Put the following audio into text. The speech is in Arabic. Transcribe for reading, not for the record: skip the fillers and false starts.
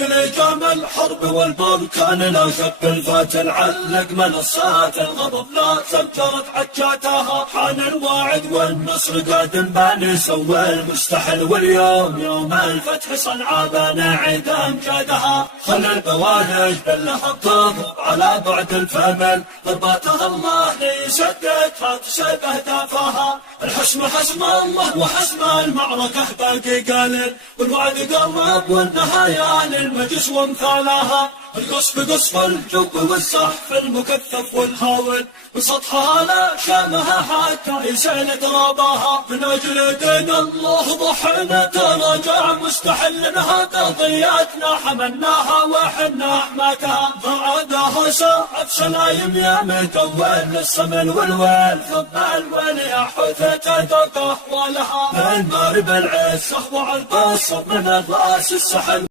أجل جام الحرب والبركان لا شك الفاتن علق منصات الغضب لا سجرت عجاتها. حان الواعد والنصر قادم باني سوى المستحل، واليوم يوم الفتح صنعاء بنا عيد أمجادها. خل البوارج باللهب تضرب على بعد الفمل، ضرباتها الله ليسددها تسد أهدافها. الحسم حسم الله وحسم المعركة باقي قالب، والوعد قرب والنهايا للمجلس وامثالها. القصف قصف الجو والسحف المكثف والهاول، وسطحها لا شامها حتى يسال ضربها. من اجل دين الله ضحينا تراجع مستحلنها، قضيتنا حملناها وحنا حماتها. بعدها ساعة سلايم يا مدول للصمل والويل، ثم الولي حثت تلقى احوالها. المار بالعز صحو على البصر من الراس السحل.